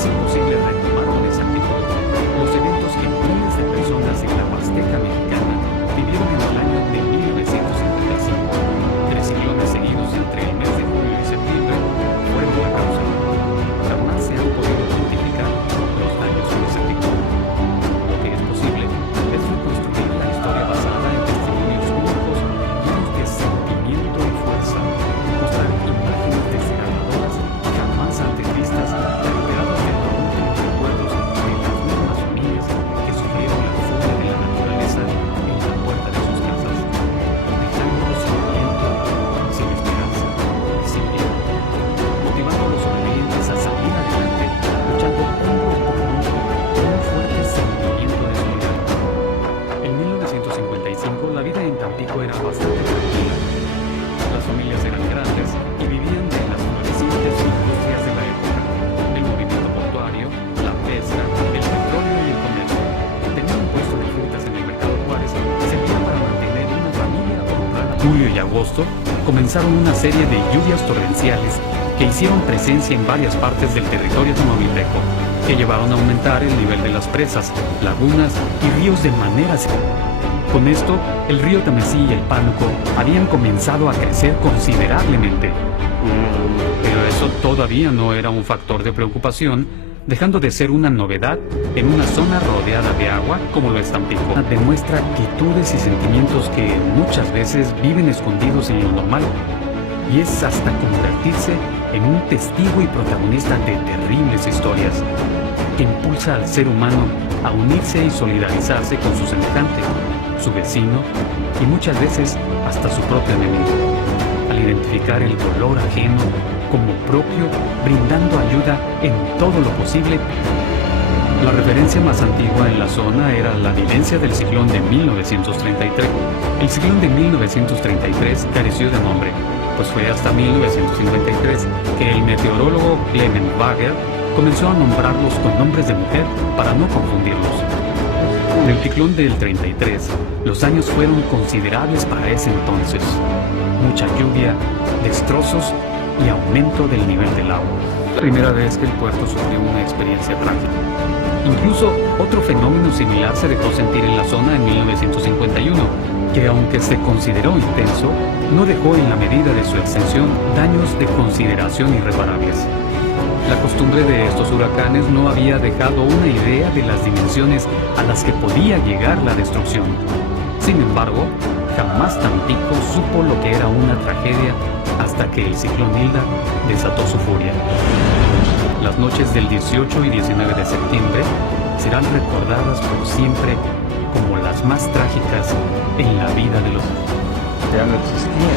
es imposible retomar con exactitud los eventos que miles de personas en la Huasteca mexicana vivieron en el año de 1955. Tres ciclones seguidos entre el mes de julio y septiembre fueron la causa. Jamás se han podido cuantificar los daños con exactitud. Lo que es posible es reconstruir la historia basada en testimonios únicos llenos de sentimiento y fuerza, mostrar imágenes desgarradoras jamás antes vistas, recuperadas de los últimos recuerdos de las mismas familias que sufrieron la furia de la naturaleza en la puerta de sus casas, dejándolos sin aliento, sin esperanza y sin vida, motivando a los sobrevivientes a salir adelante, luchando hombro por hombro con un fuerte sentimiento de solidaridad. En 1955 la vida en Tampico era bastante tranquila. Las familias eran grandes y vivían de las florecientes industrias de la época, el movimiento portuario, la pesca, el petróleo y el comercio. Tenían un puesto de frutas en el mercado Juárez que servía para mantener una familia honrada. Julio y agosto comenzaron una serie de lluvias torrenciales que hicieron presencia en varias partes del territorio tamaulipeco, que llevaron a aumentar el nivel de las presas, lagunas y ríos de manera Con esto, el río Tamesí y el Pánuco habían comenzado a crecer considerablemente. Pero eso todavía no era un factor de preocupación, dejando de ser una novedad en una zona rodeada de agua como lo es Tampico. Demuestra actitudes y sentimientos que muchas veces viven escondidos en lo normal, y es hasta convertirse en un testigo y protagonista de terribles historias, que impulsa al ser humano a unirse y solidarizarse con su semejante, su vecino y muchas veces hasta su propio enemigo, al identificar el dolor ajeno como propio, brindando ayuda en todo lo posible. La referencia más antigua en la zona era la vivencia del ciclón de 1933. El ciclón de 1933 careció de nombre, pues fue hasta 1953 que el meteorólogo Clement Wager comenzó a nombrarlos con nombres de mujer para no confundirlos. En el ciclón del 33, los daños fueron considerables para ese entonces. Mucha lluvia, destrozos y aumento del nivel del agua. La primera vez que el puerto sufrió una experiencia trágica. Incluso otro fenómeno similar se dejó sentir en la zona en 1951, que aunque se consideró intenso, no dejó en la medida de su extensión daños de consideración irreparables. La costumbre de estos huracanes no había dejado una idea de las dimensiones a las que podía llegar la destrucción. Sin embargo, jamás Tampico supo lo que era una tragedia hasta que el ciclón Hilda desató su furia. Las noches del 18 y 19 de septiembre serán recordadas por siempre como las más trágicas en la vida de los... Ya no existía.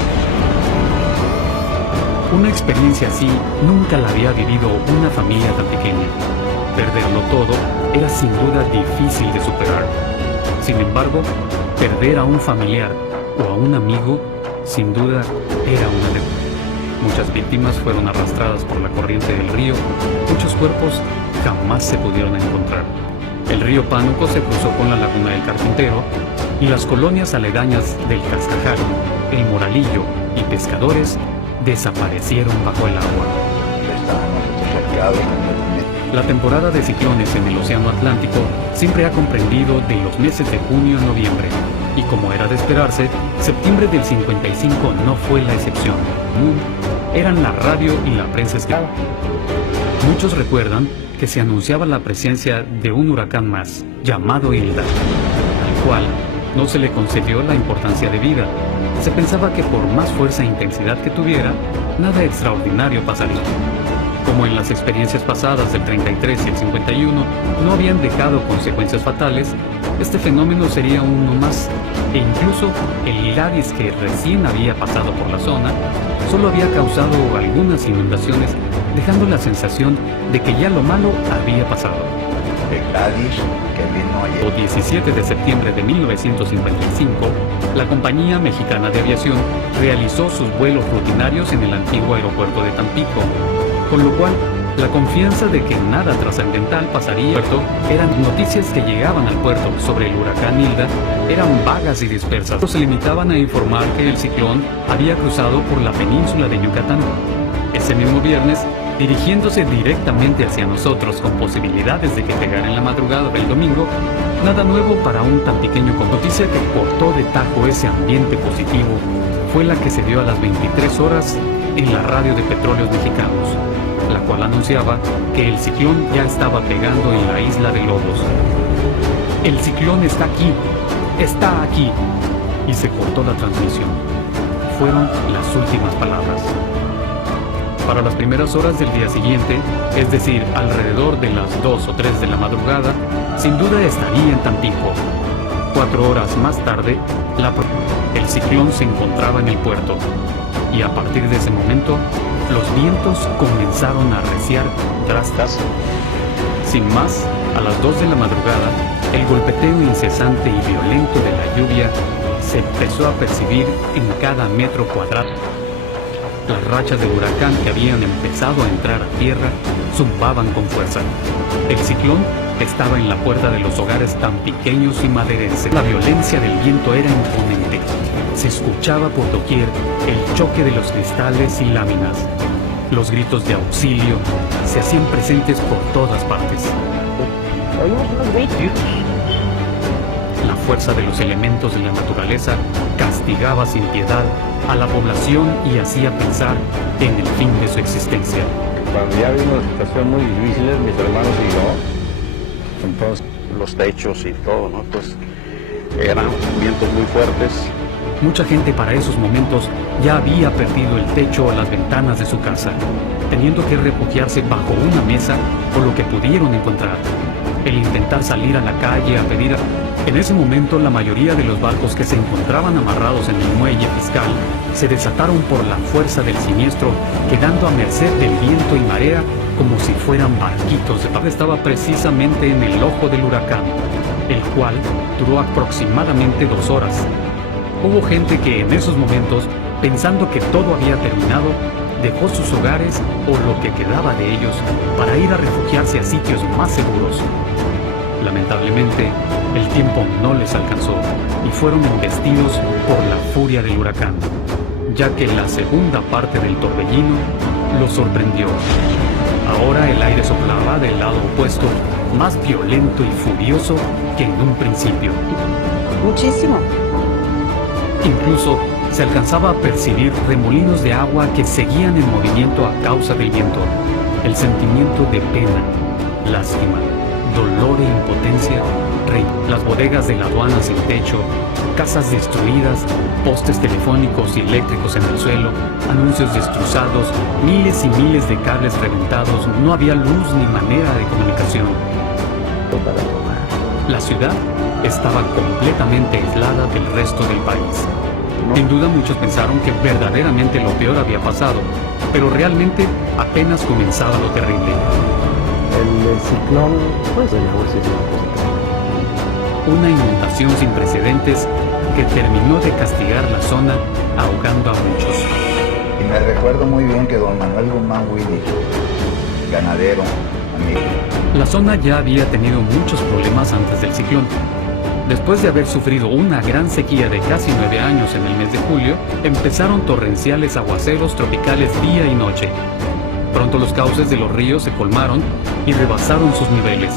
Una experiencia así nunca la había vivido una familia tan pequeña. Perderlo todo era sin duda difícil de superar. Sin embargo, perder a un familiar o a un amigo, sin duda, era una derrota. Muchas víctimas fueron arrastradas por la corriente del río, muchos cuerpos jamás se pudieron encontrar. El río Pánuco se cruzó con la laguna del Carpintero y las colonias aledañas del Cascajal, el Moralillo y Pescadores desaparecieron bajo el agua. La temporada de ciclones en el Océano Atlántico siempre ha comprendido de los meses de junio a noviembre, y como era de esperarse, septiembre del 55 no fue la excepción. Eran la radio y la prensa escrita. Muchos recuerdan que se anunciaba la presencia de un huracán más, llamado Hilda, al cual no se le concedió la importancia debida. Se pensaba que por más fuerza e intensidad que tuviera, nada extraordinario pasaría. Como en las experiencias pasadas del 33 y el 51 no habían dejado consecuencias fatales, este fenómeno sería uno más, e incluso el Gladys, que recién había pasado por la zona, solo había causado algunas inundaciones, dejando la sensación de que ya lo malo había pasado. El Gladys, que vino ayer. El 17 de septiembre de 1955, la Compañía Mexicana de Aviación realizó sus vuelos rutinarios en el antiguo aeropuerto de Tampico, con lo cual la confianza de que nada trascendental pasaría eran noticias que llegaban al puerto sobre el huracán Hilda eran vagas y dispersas. Se limitaban a informar que el ciclón había cruzado por la península de Yucatán. Ese mismo viernes, dirigiéndose directamente hacia nosotros con posibilidades de que pegara en la madrugada del domingo. Nada nuevo para un tan pequeño como noticia que cortó de tajo ese ambiente positivo fue la que se dio a las 23 horas en la radio de Petróleos Mexicanos, la cual anunciaba que el ciclón ya estaba pegando en la isla de Lobos. El ciclón está aquí, y se cortó la transmisión. Fueron las últimas palabras. Para las primeras horas del día siguiente, es decir, alrededor de las 2 o 3 de la madrugada, sin duda estaría en Tampico. 4 horas más tarde, el ciclón se encontraba en el puerto, y a partir de ese momento, los vientos comenzaron a arreciar drásticamente. Sin más, a las 2 de la madrugada, el golpeteo incesante y violento de la lluvia se empezó a percibir en cada metro cuadrado. Las rachas del huracán que habían empezado a entrar a tierra zumbaban con fuerza. El ciclón estaba en la puerta de los hogares tan pequeños y maderenses. La violencia del viento era imponente. Se escuchaba por doquier el choque de los cristales y láminas. Los gritos de auxilio se hacían presentes por todas partes. Oímos unos gritos. La fuerza de los elementos de la naturaleza castigaba sin piedad a la población y hacía pensar en el fin de su existencia. Cuando ya vimos situaciones muy difíciles, mis hermanos y yo, entonces los techos y todo, ¿no? Pues eran vientos muy fuertes. Mucha gente para esos momentos ya había perdido el techo o las ventanas de su casa, teniendo que refugiarse bajo una mesa o lo que pudieron encontrar. El intentar salir a la calle a pedir. En ese momento, la mayoría de los barcos que se encontraban amarrados en el muelle fiscal se desataron por la fuerza del siniestro, quedando a merced del viento y marea como si fueran barquitos de papel. Estaba precisamente en el ojo del huracán, el cual duró aproximadamente 2 horas. Hubo gente que en esos momentos, pensando que todo había terminado, dejó sus hogares o lo que quedaba de ellos para ir a refugiarse a sitios más seguros. Lamentablemente, el tiempo no les alcanzó y fueron embestidos por la furia del huracán, ya que la segunda parte del torbellino los sorprendió. Ahora el aire soplaba del lado opuesto, más violento y furioso que en un principio. Muchísimo. Incluso se alcanzaba a percibir remolinos de agua que seguían en movimiento a causa del viento. El sentimiento de pena, lástima, dolor e impotencia rey. Las bodegas de la aduana sin techo, casas destruidas, postes telefónicos y eléctricos en el suelo, anuncios destrozados, miles y miles de cables reventados, no había luz ni manera de comunicación. La ciudad estaba completamente aislada del resto del país. Sin duda muchos pensaron que verdaderamente lo peor había pasado, pero realmente apenas comenzaba lo terrible. El ciclón, pues, Una inundación sin precedentes que terminó de castigar la zona, ahogando a muchos. Y me recuerdo muy bien que don Manuel Guzmán Willy, ganadero, amigo. La zona ya había tenido muchos problemas antes del ciclón. Después de haber sufrido una gran sequía de casi 9 años en el mes de julio, empezaron torrenciales aguaceros tropicales día y noche. Pronto los cauces de los ríos se colmaron y rebasaron sus niveles.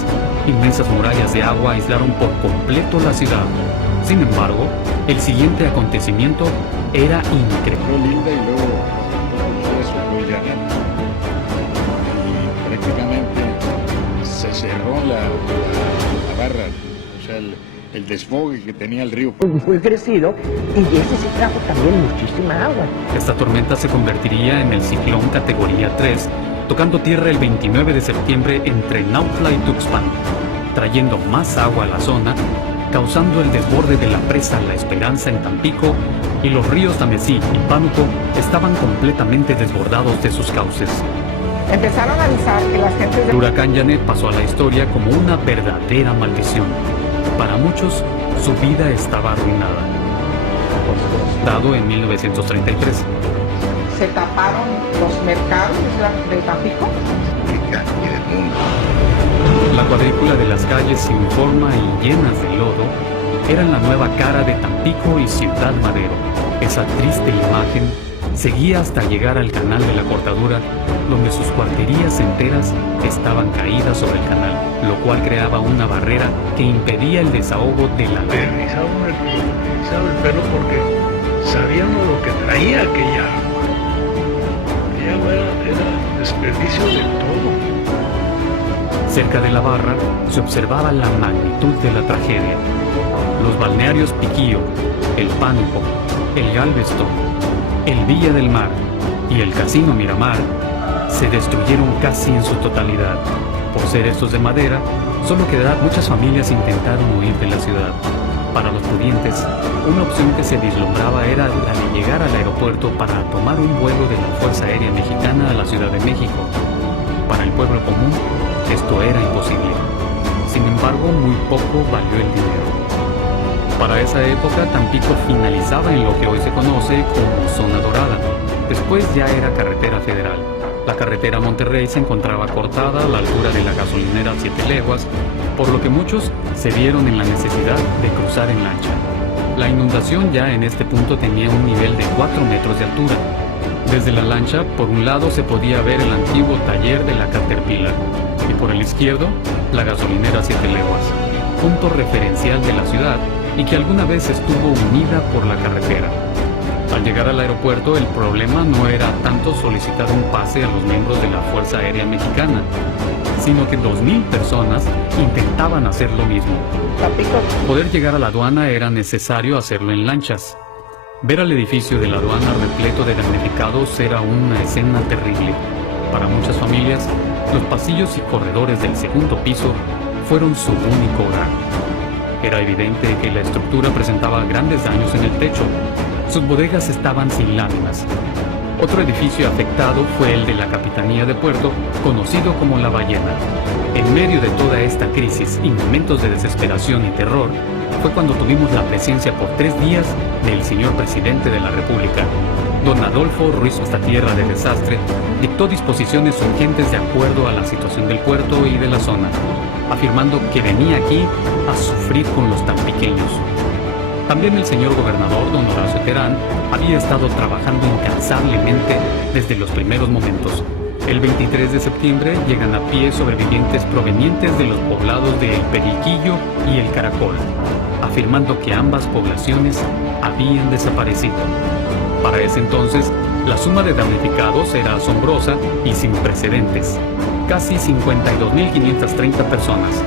Inmensas murallas de agua aislaron por completo la ciudad. Sin embargo, el siguiente acontecimiento era increíble. Linda y luego eso fue ya y prácticamente se cerró la barra, o sea, el desfogue que tenía el río. Fue crecido y ese sí trajo también muchísima agua. Esta tormenta se convertiría en el ciclón categoría 3, tocando tierra el 29 de septiembre entre Nautla y Tuxpan, trayendo más agua a la zona, causando el desborde de la presa La Esperanza en Tampico, y los ríos Tamesí y Pánuco estaban completamente desbordados de sus cauces. Empezaron a avisar que las gentes El huracán Janet pasó a la historia como una verdadera maldición. Para muchos, su vida estaba arruinada. Dado en 1933. se taparon los mercados de Tampico. Y del mundo. La cuadrícula de las calles sin forma y llenas de lodo eran la nueva cara de Tampico y Ciudad Madero. Esa triste imagen seguía hasta llegar al canal de la Cortadura, donde sus cuarterías enteras estaban caídas sobre el canal, lo cual creaba una barrera que impedía el desahogo de la Me rizaba el pelo porque sabía uno lo que traía aquella agua. Aquella agua era desperdicio de todo. Cerca de la barra se observaba la magnitud de la tragedia. Los balnearios Piquío, el Pánuco, el Galveston, el Villa del Mar y el Casino Miramar se destruyeron casi en su totalidad. Por ser estos de madera, solo quedaron. Muchas familias intentaron huir de la ciudad. Para los pudientes, una opción que se vislumbraba era la de llegar al aeropuerto para tomar un vuelo de la Fuerza Aérea Mexicana a la Ciudad de México. Para el pueblo común, esto era imposible. Sin embargo, muy poco valió el dinero. Para esa época, Tampico finalizaba en lo que hoy se conoce como Zona Dorada. Después ya era carretera federal. La carretera a Monterrey se encontraba cortada a la altura de la gasolinera 7 Leguas, por lo que muchos se vieron en la necesidad de cruzar en lancha. La inundación ya en este punto tenía un nivel de 4 metros de altura. Desde la lancha, por un lado se podía ver el antiguo taller de la Caterpillar y por el izquierdo, la gasolinera 7 Leguas, punto referencial de la ciudad y que alguna vez estuvo unida por la carretera. Al llegar al aeropuerto, el problema no era tanto solicitar un pase a los miembros de la Fuerza Aérea Mexicana, sino que 2,000 personas intentaban hacer lo mismo. Tampico. Poder llegar a la aduana era necesario hacerlo en lanchas. Ver al edificio de la aduana repleto de damnificados era una escena terrible. Para muchas familias, los pasillos y corredores del segundo piso fueron su único hogar. Era evidente que la estructura presentaba grandes daños en el techo. Sus bodegas estaban sin láminas. Otro edificio afectado fue el de la Capitanía de Puerto, conocido como La Ballena. En medio de toda esta crisis y momentos de desesperación y terror, fue cuando tuvimos la presencia por 3 días del señor presidente de la República. Don Adolfo Ruiz, esta tierra de desastre, dictó disposiciones urgentes de acuerdo a la situación del puerto y de la zona, afirmando que venía aquí a sufrir con los tampiqueños. También el señor gobernador, don Horacio Terán, había estado trabajando incansablemente desde los primeros momentos. El 23 de septiembre llegan a pie sobrevivientes provenientes de los poblados de El Periquillo y El Caracol, afirmando que ambas poblaciones habían desaparecido. Para ese entonces, la suma de damnificados era asombrosa y sin precedentes. Casi 52.530 personas.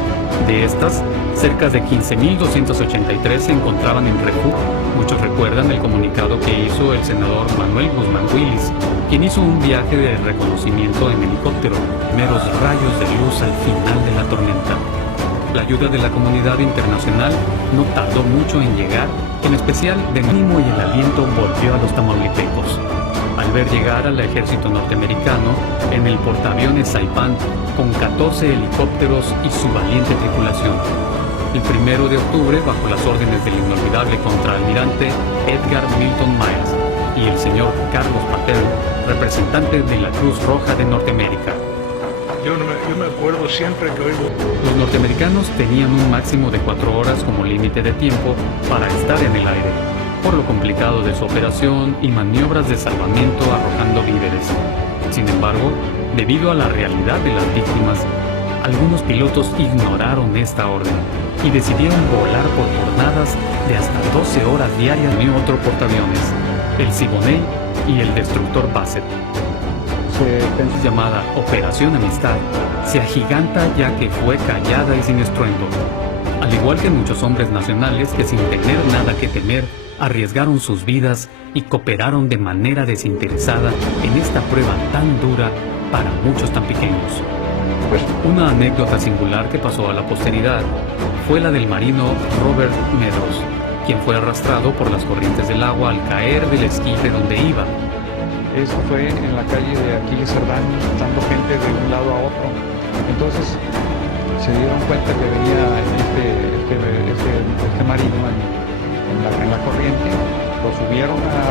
De estas, cerca de 15.283 se encontraban en refugio. Muchos recuerdan el comunicado que hizo el senador Manuel Guzmán Willis, quien hizo un viaje de reconocimiento en helicóptero, meros rayos de luz al final de la tormenta. La ayuda de la comunidad internacional no tardó mucho en llegar, en especial de ánimo, y el aliento volvió a los tamaulipecos al ver llegar al ejército norteamericano en el portaaviones Saipan con 14 helicópteros y su valiente tripulación. El 1 de octubre, bajo las órdenes del inolvidable contraalmirante Edgar Milton Miles y el señor Carlos Patel, representante de la Cruz Roja de Norteamérica. Yo me acuerdo siempre que oigo. Los norteamericanos tenían un máximo de 4 horas como límite de tiempo para estar en el aire, por lo complicado de su operación y maniobras de salvamento arrojando víveres. Sin embargo, debido a la realidad de las víctimas, algunos pilotos ignoraron esta orden y decidieron volar por jornadas de hasta 12 horas diarias en otro portaaviones, el Siboney y el destructor Bassett. Llamada Operación Amistad, se agiganta ya que fue callada y sin estruendo. Al igual que muchos hombres nacionales que sin tener nada que temer arriesgaron sus vidas y cooperaron de manera desinteresada en esta prueba tan dura para muchos tampiqueños. Una anécdota singular que pasó a la posteridad fue la del marino Robert Meadows, quien fue arrastrado por las corrientes del agua al caer del esquife donde iba. Eso fue en la calle de Aquiles Cerdán, dando gente de un lado a otro. Entonces se dieron cuenta que venía este marino en la corriente, lo subieron a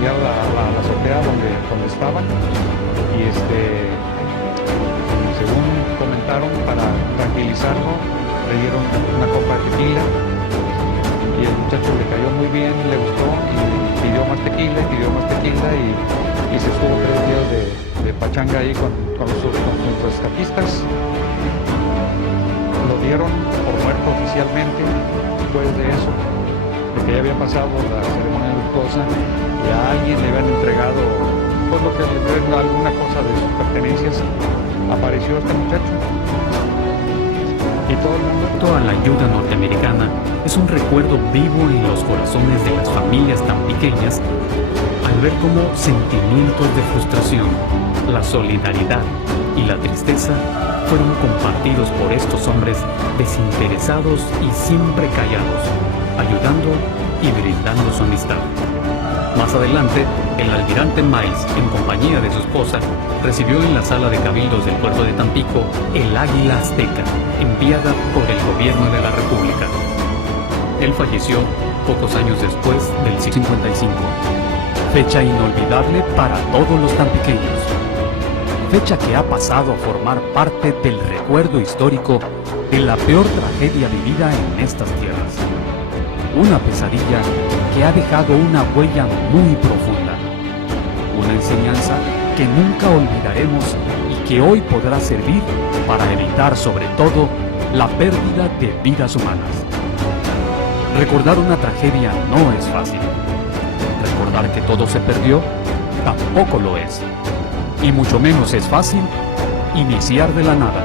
la azotea donde estaban y según comentaron, para tranquilizarlo le dieron una copa de tequila y el muchacho le cayó muy bien, le gustó y pidió más tequila y se estuvo 3 días de pachanga ahí con los rescatistas. Lo dieron por muerto oficialmente después de eso, porque ya había pasado la ceremonia luctuosa y a alguien le habían entregado pues lo que le dieron, alguna cosa de sus pertenencias. Apareció este muchacho y todo el mundo. Toda la ayuda norteamericana es un recuerdo vivo en los corazones de las familias tan pequeñas al ver cómo sentimientos de frustración, la solidaridad y la tristeza fueron compartidos por estos hombres desinteresados y siempre callados, ayudando y brindando su amistad. Más adelante, el almirante Miles, en compañía de su esposa, recibió en la sala de cabildos del puerto de Tampico el águila azteca, enviada por el gobierno de la República. Él falleció pocos años después del 55. Fecha inolvidable para todos los tampiqueños. Fecha que ha pasado a formar parte del recuerdo histórico de la peor tragedia vivida en estas tierras. Una pesadilla que ha dejado una huella muy profunda. Una enseñanza que nunca olvidaremos y que hoy podrá servir para evitar sobre todo la pérdida de vidas humanas. Recordar una tragedia no es fácil. Recordar que todo se perdió tampoco lo es. Y mucho menos es fácil iniciar de la nada.